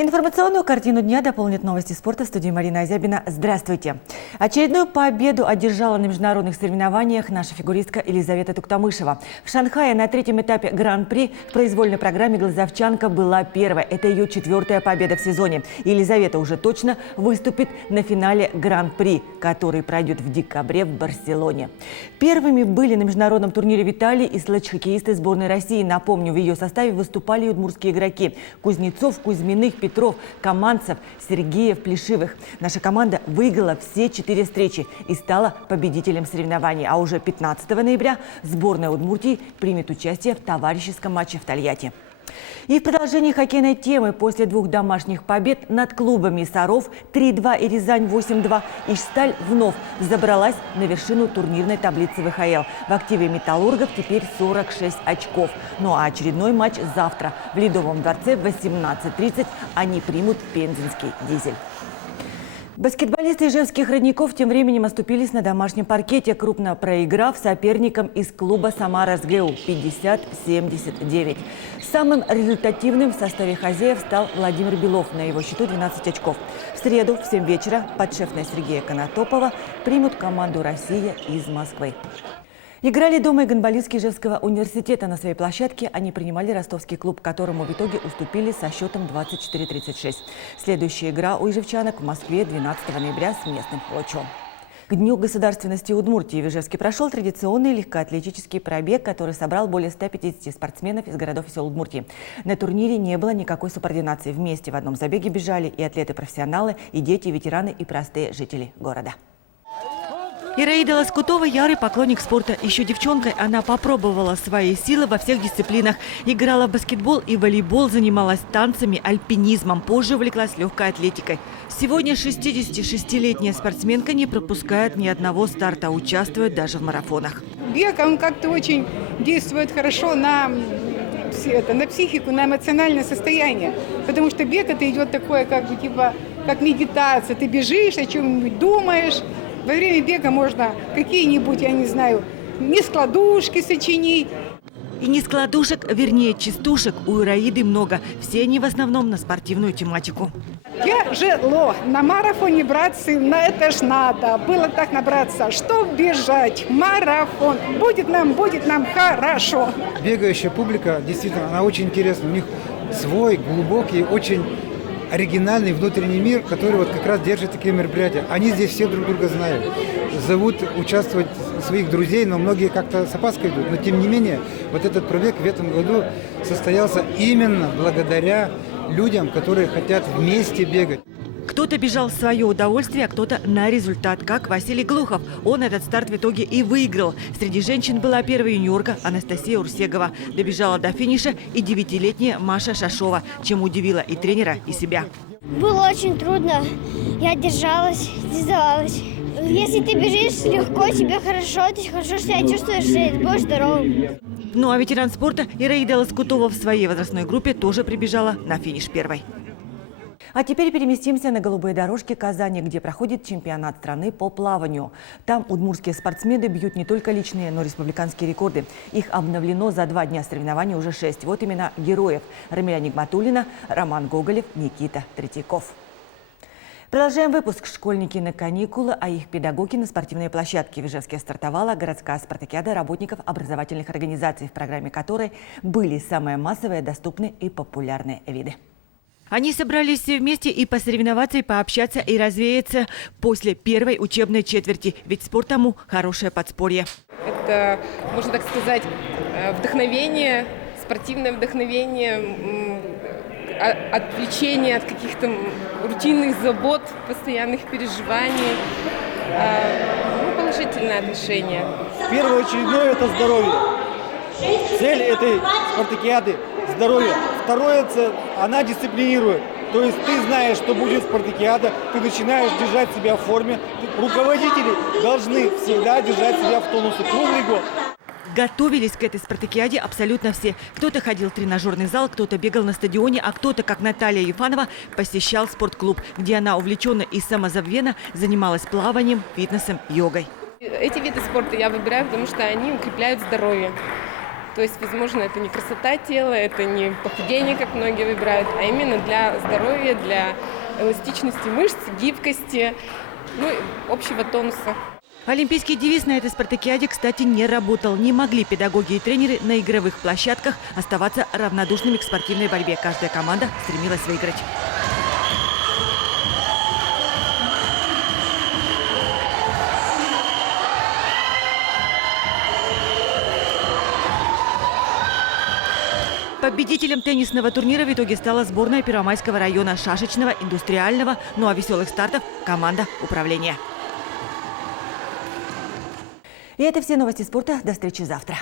Информационную картину дня дополнит новости спорта в студии Марина Азябина. Здравствуйте! Очередную победу одержала на международных соревнованиях наша фигуристка Елизавета Туктамышева. В Шанхае на третьем этапе Гран-при в произвольной программе глазовчанка была первой. Это ее 4-я победа в сезоне. Елизавета уже точно выступит на финале Гран-при, который пройдет в декабре в Барселоне. Первыми были на международном турнире в Италии и слэдж-хоккеисты сборной России. Напомню, в ее составе выступали и удмуртские игроки – Кузнецов, Кузьминых, Петров, Команцев, Сергеев, Плешивых. Наша команда выиграла все 4 встречи и стала победителем соревнований. А уже 15 ноября сборная Удмуртии примет участие в товарищеском матче в Тольятти. И в продолжении хоккейной темы после 2 домашних побед над клубами Саров 3-2 и Рязань 8-2 Ижсталь вновь забралась на вершину турнирной таблицы ВХЛ. В активе металлургов теперь 46 очков. Ну а очередной матч завтра в Ледовом дворце в 18:30 они примут Пензенский «Дизель». Баскетболисты ижевских родников тем временем оступились на домашнем паркете, крупно проиграв соперникам из клуба «Самара СГУ» 50-79. Самым результативным в составе хозяев стал Владимир Белов, на его счету 12 очков. В среду в 7 вечера подшефная Сергея Конотопова примут команду «Россия» из Москвы. Играли дома и гандболистки Ижевского университета. На своей площадке они принимали ростовский клуб, которому в итоге уступили со счетом 24-36. Следующая игра у ижевчанок в Москве 12 ноября с местным Лочом. К Дню государственности Удмуртии в Ижевске прошел традиционный легкоатлетический пробег, который собрал более 150 спортсменов из городов и сел Удмуртии. На турнире не было никакой субординации. Вместе в одном забеге бежали и атлеты-профессионалы, и дети, и ветераны, и простые жители города. Ираида Лоскутова – ярый поклонник спорта. Еще девчонкой она попробовала свои силы во всех дисциплинах. Играла в баскетбол и волейбол, занималась танцами, альпинизмом. Позже увлеклась легкой атлетикой. Сегодня 66-летняя спортсменка не пропускает ни одного старта, участвует даже в марафонах. Бег, он как-то очень действует хорошо на психику, на эмоциональное состояние. Потому что бег это идет такое, как медитация. Ты бежишь, о чем-нибудь думаешь. Во время бега можно какие-нибудь, я не знаю, нескладушки сочинить. И нескладушек, вернее частушек, у Ираиды много. Все они в основном на спортивную тематику. Тяжело. На марафоне, братцы, на это ж надо. Было так набраться, что бежать. Марафон. Будет нам хорошо. Бегающая публика, действительно, она очень интересна. У них свой, глубокий, очень оригинальный внутренний мир, который вот как раз держит такие мероприятия. Они здесь все друг друга знают, зовут участвовать своих друзей, но многие как-то с опаской идут. Но тем не менее, вот этот пробег в этом году состоялся именно благодаря людям, которые хотят вместе бегать. Кто-то бежал в свое удовольствие, а кто-то на результат, как Василий Глухов. Он этот старт в итоге и выиграл. Среди женщин была первая юниорка Анастасия Урсегова. Добежала до финиша и 9-летняя Маша Шашова, чем удивила и тренера, и себя. Было очень трудно. Я держалась, сдавалась. Если ты бежишь легко, тебе хорошо, ты хорошо себя чувствуешь, и будешь здоровым. Ну а ветеран спорта Ираида Лоскутова в своей возрастной группе тоже прибежала на финиш первой. А теперь переместимся на голубые дорожки Казани, где проходит чемпионат страны по плаванию. Там удмуртские спортсмены бьют не только личные, но и республиканские рекорды. Их обновлено за 2 дня соревнований уже 6. Вот имена героев: Рамиля Нигматуллина, Роман Гоголев, Никита Третьяков. Продолжаем выпуск. Школьники на каникулы, а их педагоги на спортивной площадке. В Ижевске стартовала городская спартакиада работников образовательных организаций, в программе которой были самые массовые, доступные и популярные виды. Они собрались все вместе и посоревноваться, и пообщаться, и развеяться после первой учебной четверти. Ведь спорт тому хорошее подспорье. Это, можно так сказать, вдохновение, спортивное вдохновение, отвлечение от каких-то рутинных забот, постоянных переживаний, положительное отношение. Первоочередное – это здоровье. Цель этой спартакиады – здоровье. Второе – она дисциплинирует. То есть ты знаешь, что будет спартакиада, ты начинаешь держать себя в форме. Руководители должны всегда держать себя в тонусе круглый год. Готовились к этой спартакиаде абсолютно все. Кто-то ходил в тренажерный зал, кто-то бегал на стадионе, а кто-то, как Наталья Ефанова, посещал спортклуб, где она увлеченно и самозабвенно занималась плаванием, фитнесом, йогой. Эти виды спорта я выбираю, потому что они укрепляют здоровье. То есть, возможно, это не красота тела, это не похудение, как многие выбирают, а именно для здоровья, для эластичности мышц, гибкости, ну и общего тонуса. Олимпийский девиз на этой спартакиаде, кстати, не работал. Не могли педагоги и тренеры на игровых площадках оставаться равнодушными к спортивной борьбе. Каждая команда стремилась выиграть. Победителем теннисного турнира в итоге стала сборная Первомайского района, шашечного, индустриального, ну а веселых стартов – команда управления. И это все новости спорта. До встречи завтра.